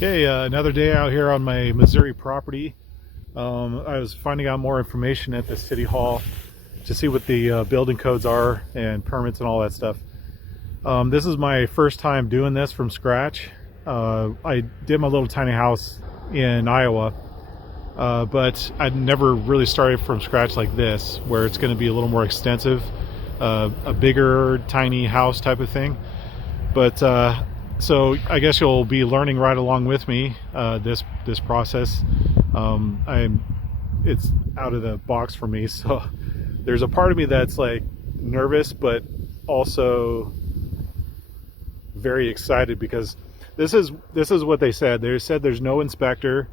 Okay, another day out here on my Missouri property. I was finding out more information at the city hall to see what the building codes are and permits and all that stuff. This is my first time doing this from scratch. I did my little tiny house in Iowa, but I'd never really started from scratch like this, where it's going to be a little more extensive, a bigger tiny house type of thing. But so I guess you'll be learning right along with me this process. It's out of the box for me, so there's a part of me that's like nervous, but also very excited because this is what they said. They said there's no inspector.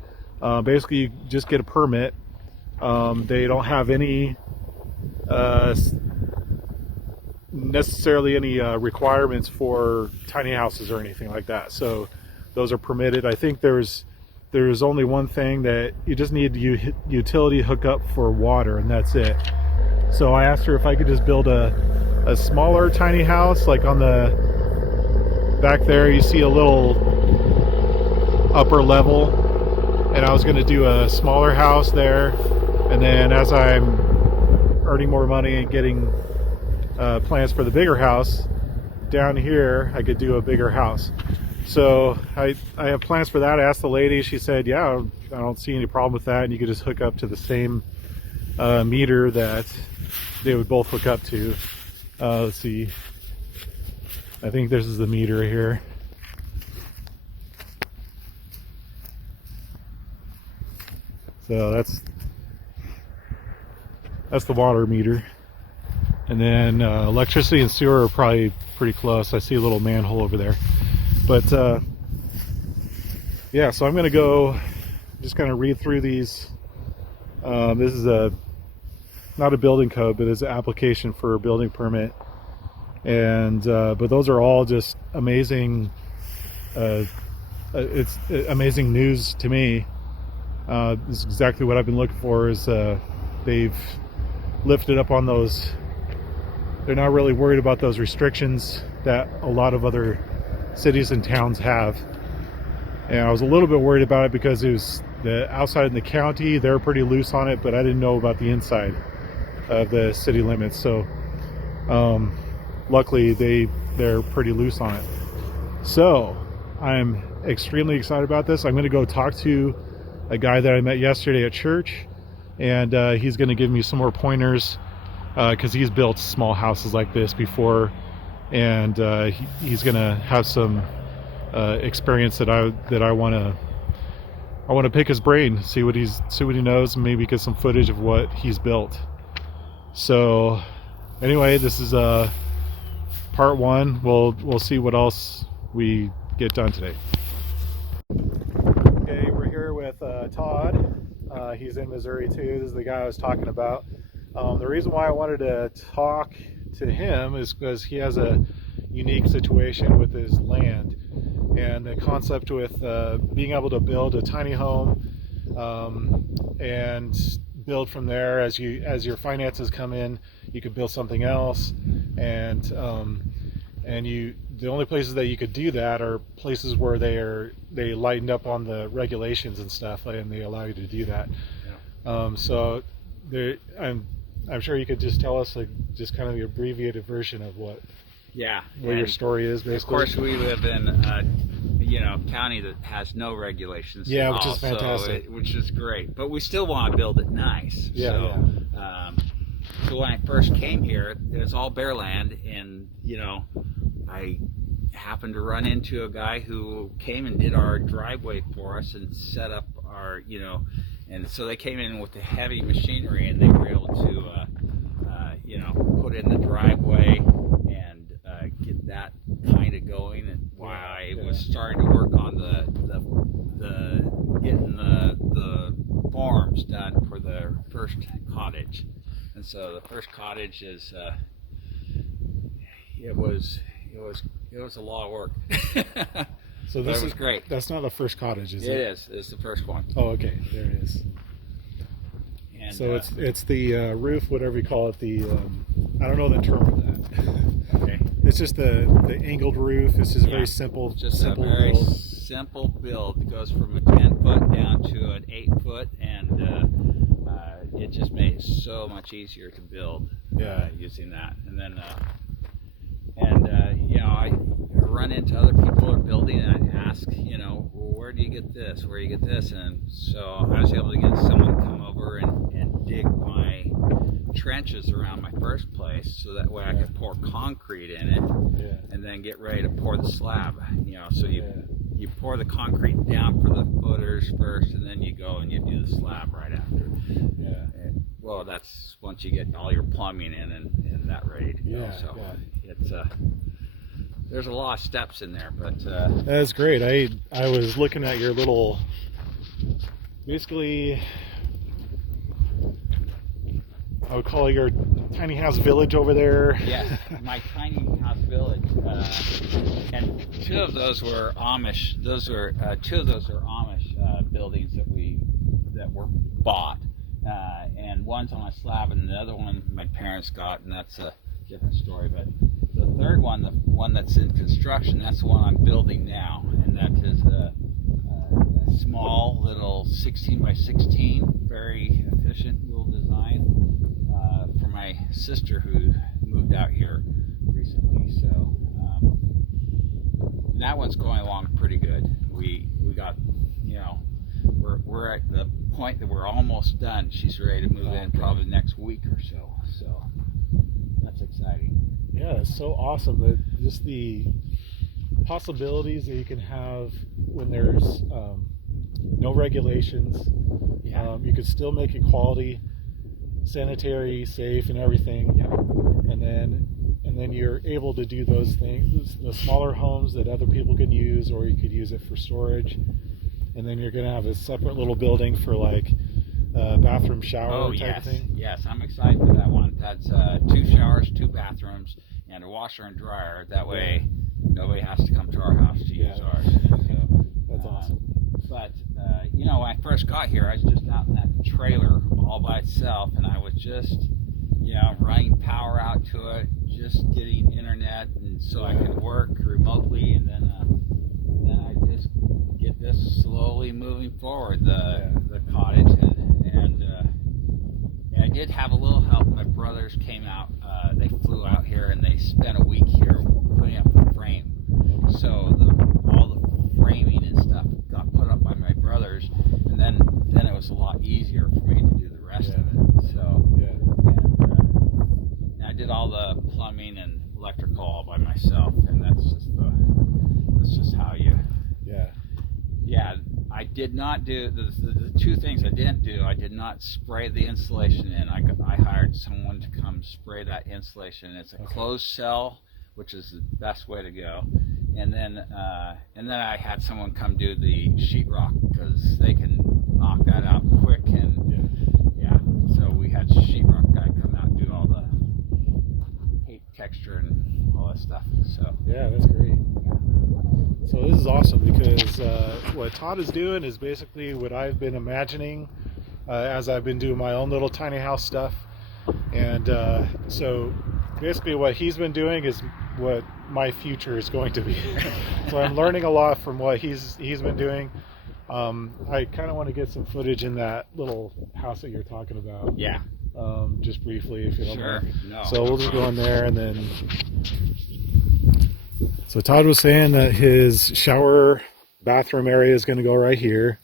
Basically, you just get a permit. They don't have any necessarily any requirements for tiny houses or anything like that, so those are permitted. I think there's only one thing, that you just need utility hookup for water, and that's it. So I asked her if I could just build a smaller tiny house. Like on the back there you see a little upper level, and I was going to do a smaller house there, and then as I'm earning more money and getting plans for the bigger house down here, I could do a bigger house. So I have plans for that. I asked the lady. She said, yeah, I don't see any problem with that, and you could just hook up to the same meter that they would both hook up to. Let's see, I think this is the meter here. So that's the water meter. And then electricity and sewer are probably pretty close. I see a little manhole over there. But yeah, so I'm going to go just kind of read through these. This is not a building code, but it's an application for a building permit. And but those are all just amazing. It's amazing news to me. This is exactly what I've been looking for. Is they've lifted up on those. They're not really worried about those restrictions that a lot of other cities and towns have. And I was a little bit worried about it because it was the outside in the county, they're pretty loose on it, but I didn't know about the inside of the city limits. So luckily they're pretty loose on it. So I'm extremely excited about this. I'm going to go talk to a guy that I met yesterday at church, and he's going to give me some more pointers, because he's built small houses like this before, and he's gonna have some experience that I want to pick his brain, see what he knows, and maybe get some footage of what he's built. So anyway, this is part one. We'll see what else we get done today. Okay, we're here with Todd. He's in Missouri too. This is the guy I was talking about. The reason why I wanted to talk to him is because he has a unique situation with his land, and the concept with being able to build a tiny home and build from there. As your finances come in, you could build something else, and the only places that you could do that are places where they lightened up on the regulations and stuff, and they allow you to do that. Yeah. So there, I'm sure you could just tell us just kind of the abbreviated version of what your story is, basically. Of course, we live in a county that has no regulations. Yeah, which is fantastic. Which is great, but we still want to build it nice. Yeah. So when I first came here, it was all bare land, and I happened to run into a guy who came and did our driveway for us and set up our and so they came in with the heavy machinery, and they were able to put in the driveway and get that kind of going. And while I was starting to work on the getting the forms done for the first cottage. And so the first cottage is it was a lot of work. So this was great. That's not the first cottage, is it? It is. It's the first one. Oh, okay. There it is. And so it's the roof, whatever you call it. The I don't know the term for that. Okay. It's just the angled roof. It's just very simple. Just simple a very build. simple build. It goes from a 10-foot down to an 8-foot, and it just made it so much easier to build using that. And then, you know, I run into other people who are building, and I ask, you know, well, where do you get this? Where do you get this? And so I was able to get someone to come over and dig my trenches around my first place, so that way I could pour concrete in it, and then get ready to pour the slab. You know, so you pour the concrete down for the footers first, and then you go and you do the slab right after. And, well, that's once you get all your plumbing in and that ready to go. So it's there's a lot of steps in there, but that's great. I was looking at your little, basically, I would call it your tiny house village over there. Yes, my tiny house village, and two of those were Amish. Those were two of those are Amish buildings that were bought, and one's on a slab, and the other one my parents got, and that's a different story. But the third one, the one that's in construction, that's the one I'm building now, and that is a small little 16 by 16, very efficient little design for my sister who moved out here recently. So that one's going along pretty good. We got, you know, we're at the point that we're almost done. She's ready to move in probably next week or so. So that's exciting. Yeah, it's so awesome that just the possibilities that you can have when there's no regulations. You could still make it quality, sanitary, safe, and everything. And then you're able to do those things, the smaller homes that other people can use, or you could use it for storage. And then you're going to have a separate little building for like bathroom, shower type of thing. Yes, I'm excited for that one. That's 2 showers, 2 bathrooms, and a washer and dryer. That way nobody has to come to our house to use ours. So, that's awesome. But you know, when I first got here, I was just out in that trailer all by itself, and I was just, you know, running power out to it, just getting internet, and so I could work remotely, and then I just get this slowly moving forward, the cottage, and I did have a little help. My brothers came out, they flew out here, and they spent a week here putting up the frame. So all the framing and stuff got put up by my brothers, and then it was a lot easier for me to do the rest of it. So and I did all the plumbing and electrical all by myself, and that's just how you. I did not do the 2 things I didn't do. I did not spray the insulation in. I hired someone to come spray that insulation. It's a closed cell, which is the best way to go. And then I had someone come do the sheetrock, because they can knock that out quick. And so we had sheetrock guy come out and do all the paint texture and all that stuff. So that's great. So this is awesome, because what Todd is doing is basically what I've been imagining as I've been doing my own little tiny house stuff. And so basically what he's been doing is what my future is going to be. So I'm learning a lot from what he's been doing. I kind of want to get some footage in that little house that you're talking about. Just briefly, if you don't mind. So we'll just go in there, and then. So Todd was saying that his shower bathroom area is going to go right here.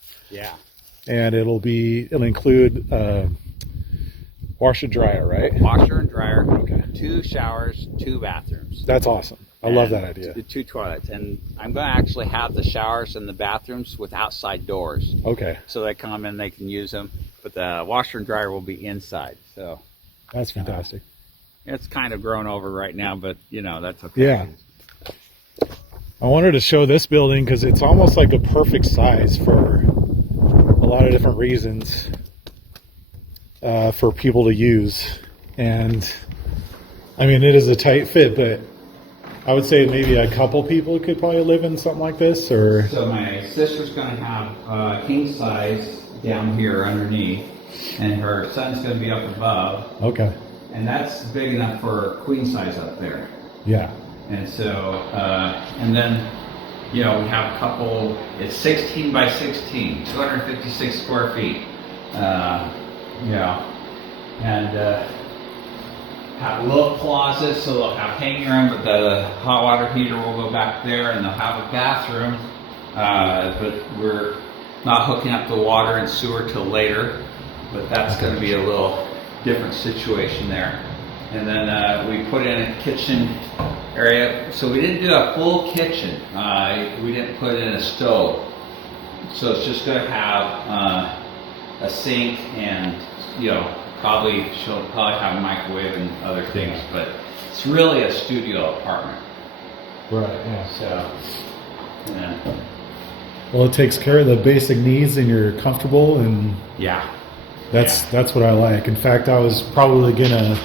And it'll include washer and dryer, right? Washer and dryer. 2 showers, 2 bathrooms. That's awesome. I love that idea. 2 toilets, and I'm going to actually have the showers and the bathrooms with outside doors. So they come in, they can use them, but the washer and dryer will be inside. So that's fantastic. It's kind of grown over right now, but you know, that's okay. I wanted to show this building because it's almost like a perfect size for a lot of different reasons for people to use. And I mean, it is a tight fit, but I would say maybe a couple people could probably live in something like this. Or so my sister's going to have a king size down here underneath, and her son's going to be up above. And that's big enough for queen size up there. And so, and then you know, we have a couple, it's 16 by 16, 256 square feet. You know, and have little closets, so they'll have hanging room, but the hot water heater will go back there, and they'll have a bathroom. But we're not hooking up the water and sewer till later, but that's going to be a little different situation there. And then we put in a kitchen area, so we didn't do a full kitchen. We didn't put in a stove, so it's just going to have a sink and, you know, she'll probably have a microwave and other things, but it's really a studio apartment. Right, yeah. So, yeah. Well, it takes care of the basic needs and you're comfortable, and Yeah. that's what I like. In fact, I was probably gonna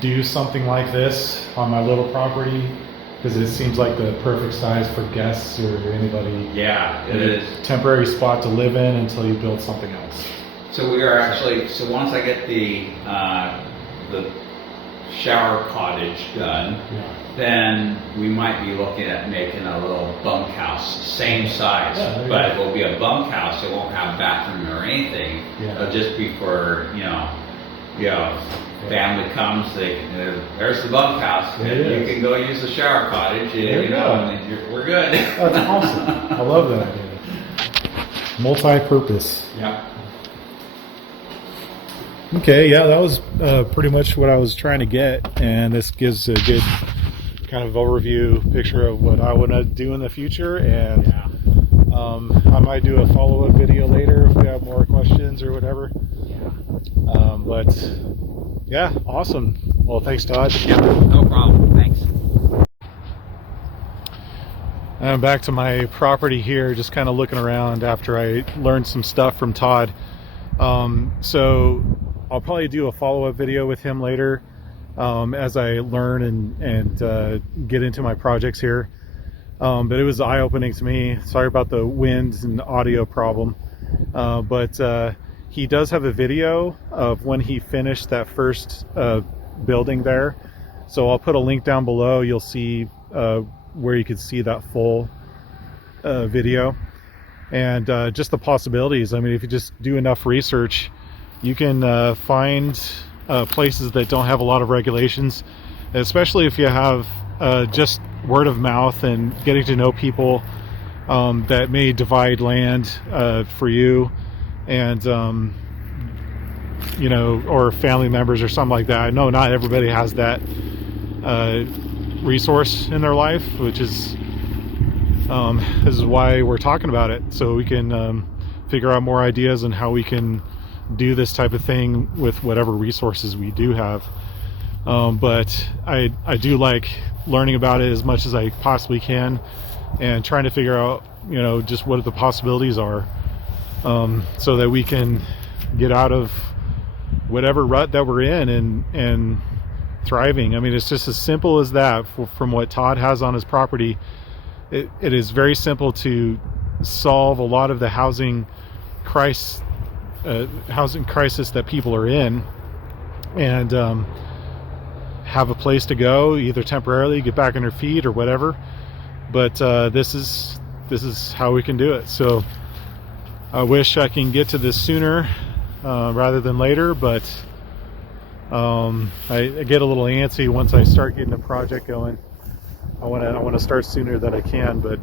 do something like this on my little property because it seems like the perfect size for guests or anybody. Yeah, it is. Temporary spot to live in until you build something else. So we are actually, so once I get the shower cottage done, Yeah. then we might be looking at making a little bunkhouse, same size, Yeah, but it will be a bunkhouse. It won't have bathroom or anything. Yeah. It'll just be for, family comes, there's the bunkhouse, There and it you is. can go use the shower cottage, There you go. and we're good. That's awesome. I love that idea. Multi-purpose. Yeah. Okay, yeah, that was pretty much what I was trying to get, and this gives a good kind of overview picture of what I want to do in the future. And Yeah. I might do a follow-up video later if we have more questions or whatever. Yeah. But yeah, awesome. Well, thanks, Todd. Yeah, no problem. Thanks. I'm back to my property here, just kind of looking around after I learned some stuff from Todd. So I'll probably do a follow-up video with him later as I learn and get into my projects here. But it was eye-opening to me. Sorry about the wind and audio problem. But he does have a video of when he finished that first building there. So I'll put a link down below. You'll see where you could see that full video. And just the possibilities. I mean, if you just do enough research, you can find places that don't have a lot of regulations, especially if you have just word of mouth and getting to know people that may divide land for you, and or family members or something like that. I know not everybody has that resource in their life, which is this is why we're talking about it, so we can figure out more ideas on how we can do this type of thing with whatever resources we do have. But I do like learning about it as much as I possibly can, and trying to figure out just what the possibilities are, so that we can get out of whatever rut that we're in and thriving. I mean, it's just as simple as that. From what Todd has on his property, it is very simple to solve a lot of the housing crisis that people are in, and have a place to go, either temporarily get back on their feet or whatever. But this is how we can do it. So I wish I can get to this sooner rather than later, but I get a little antsy once I start getting a project going. I want to start sooner than I can. But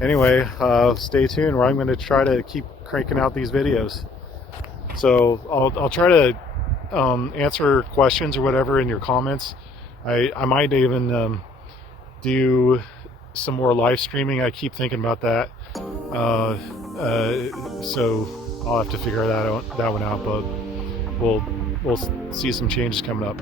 anyway, stay tuned, where I'm going to try to keep cranking out these videos. So I'll try to answer questions or whatever in your comments. I might even do some more live streaming. I keep thinking about that. So I'll have to figure that one out. But we'll see some changes coming up.